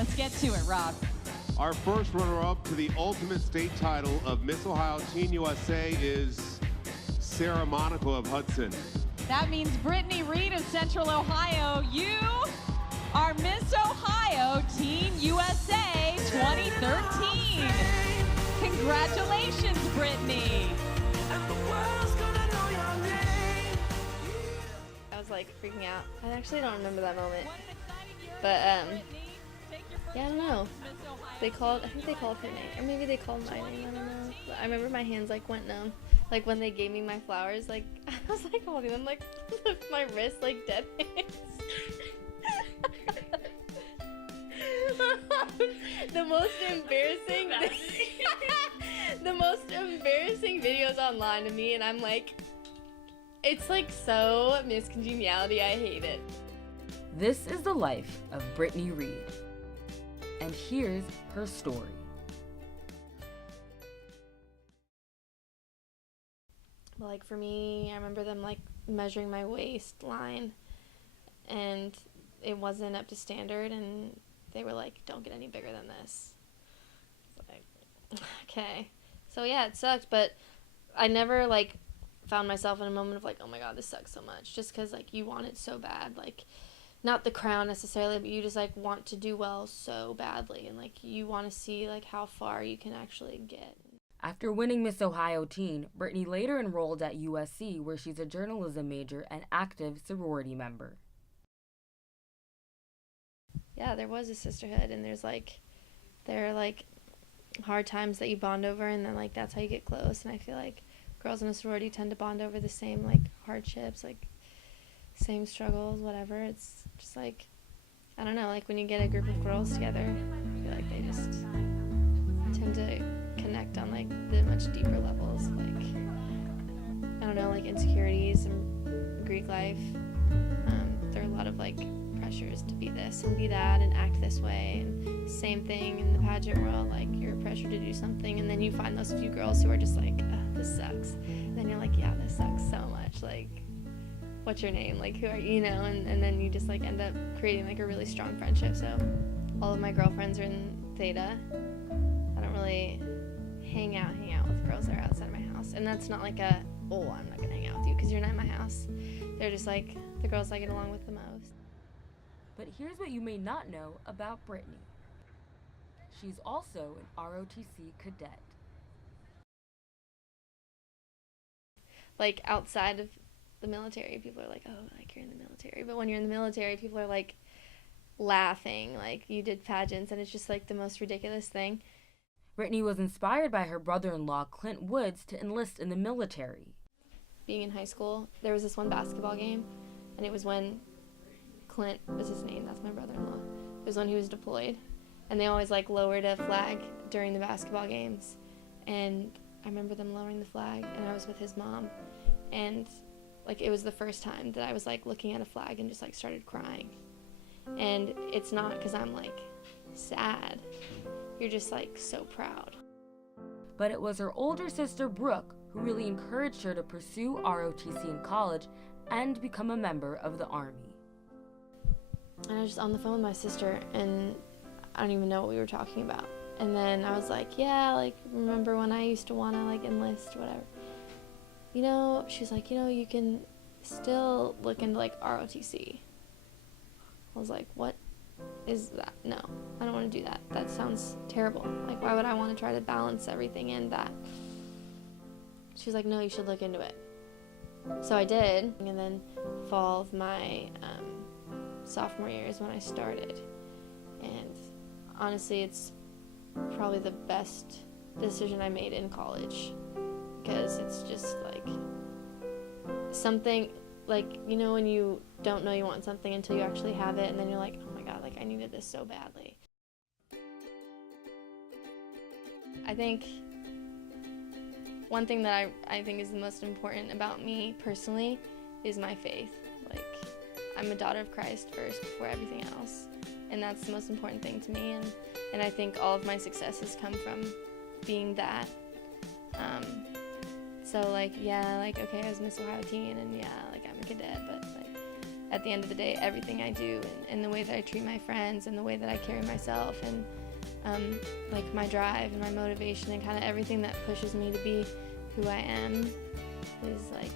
Let's get to it, Rob. Our first runner-up to the ultimate state title of Miss Ohio Teen USA is Sarah Monaco of Hudson. That means Brittany Reid of Central Ohio, you are Miss Ohio Teen USA 2013. Congratulations, Brittany. I was like freaking out. I actually don't remember that moment. But yeah, I don't know. I think they called her name. Or maybe they called my name, I don't know. But I remember my hands like went numb. Like when they gave me my flowers, like I was like holding them like my wrist like dead hands. The most embarrassing videos online to me, and I'm like, it's like so miscongeniality, I hate it. This is the life of Brittany Reid, and here's her story. Like for me, I remember them like measuring my waistline, and it wasn't up to standard, and they were like, don't get any bigger than this. Like, okay. So yeah, it sucked, but I never like found myself in a moment of like, oh my god, this sucks so much, just because like you want it so bad, like not the crown necessarily, but you just like want to do well so badly, and like you want to see like how far you can actually get. After winning Miss Ohio Teen, Brittany later enrolled at USC, where she's a journalism major and active sorority member. Yeah, there was a sisterhood, and there are like hard times that you bond over, and then like that's how you get close. And I feel like girls in a sorority tend to bond over the same like hardships, like same struggles, whatever. It's just like, I don't know, like when you get a group of girls together, I feel like they just tend to connect on like the much deeper levels, like I don't know, like insecurities and Greek life. There are a lot of like pressures to be this and be that and act this way, and same thing in the pageant world, like you're pressured to do something, and then you find those few girls who are just like, this sucks, and then you're like, yeah, this sucks so much, like what's your name, like who are you, and then you just like end up creating like a really strong friendship. So all of my girlfriends are in Theta. I don't really hang out with girls that are outside of my house, and that's not like I'm not gonna hang out with you because you're not in my house. They're just like the girls I get along with the most. But here's what you may not know about Brittany. She's also an ROTC cadet. Like outside of the military, people are like, oh, like you're in the military. But when you're in the military, people are like laughing, like you did pageants, and it's just like the most ridiculous thing. Brittany was inspired by her brother-in-law, Clint Woods, to enlist in the military. Being in high school, there was this one basketball game, and it was when Clint was his name, that's my brother-in-law. It was when he was deployed, and they always like lowered a flag during the basketball games, and I remember them lowering the flag, and I was with his mom, and like it was the first time that I was like looking at a flag and just like started crying. And it's not because I'm like sad, you're just like so proud. But it was her older sister Brooke who really encouraged her to pursue ROTC in college and become a member of the Army. And I was just on the phone with my sister, and I don't even know what we were talking about. And then I was like, yeah, like remember when I used to want to like enlist, whatever. You know, she's like, you know, you can still look into like ROTC. I was like, what is that? No, I don't want to do that. That sounds terrible. Like, why would I want to try to balance everything in that? She was like, no, you should look into it. So I did, and then fall of my sophomore year is when I started. And honestly, it's probably the best decision I made in college, because it's just like something, like, you know, when you don't know you want something until you actually have it, and then you're like, oh my god, like I needed this so badly. I think one thing that I think is the most important about me personally is my faith. Like, I'm a daughter of Christ first before everything else, and that's the most important thing to me, and I think all of my successes come from being that. So like, yeah, like, okay, I was Miss Ohio Teen, and yeah, like I'm a cadet, but like at the end of the day, everything I do and the way that I treat my friends and the way that I carry myself and like my drive and my motivation and kind of everything that pushes me to be who I am is like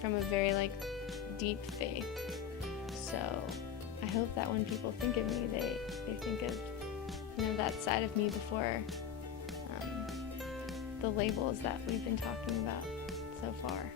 from a very like deep faith. So I hope that when people think of me, they think of, you know, that side of me before the labels that we've been talking about so far.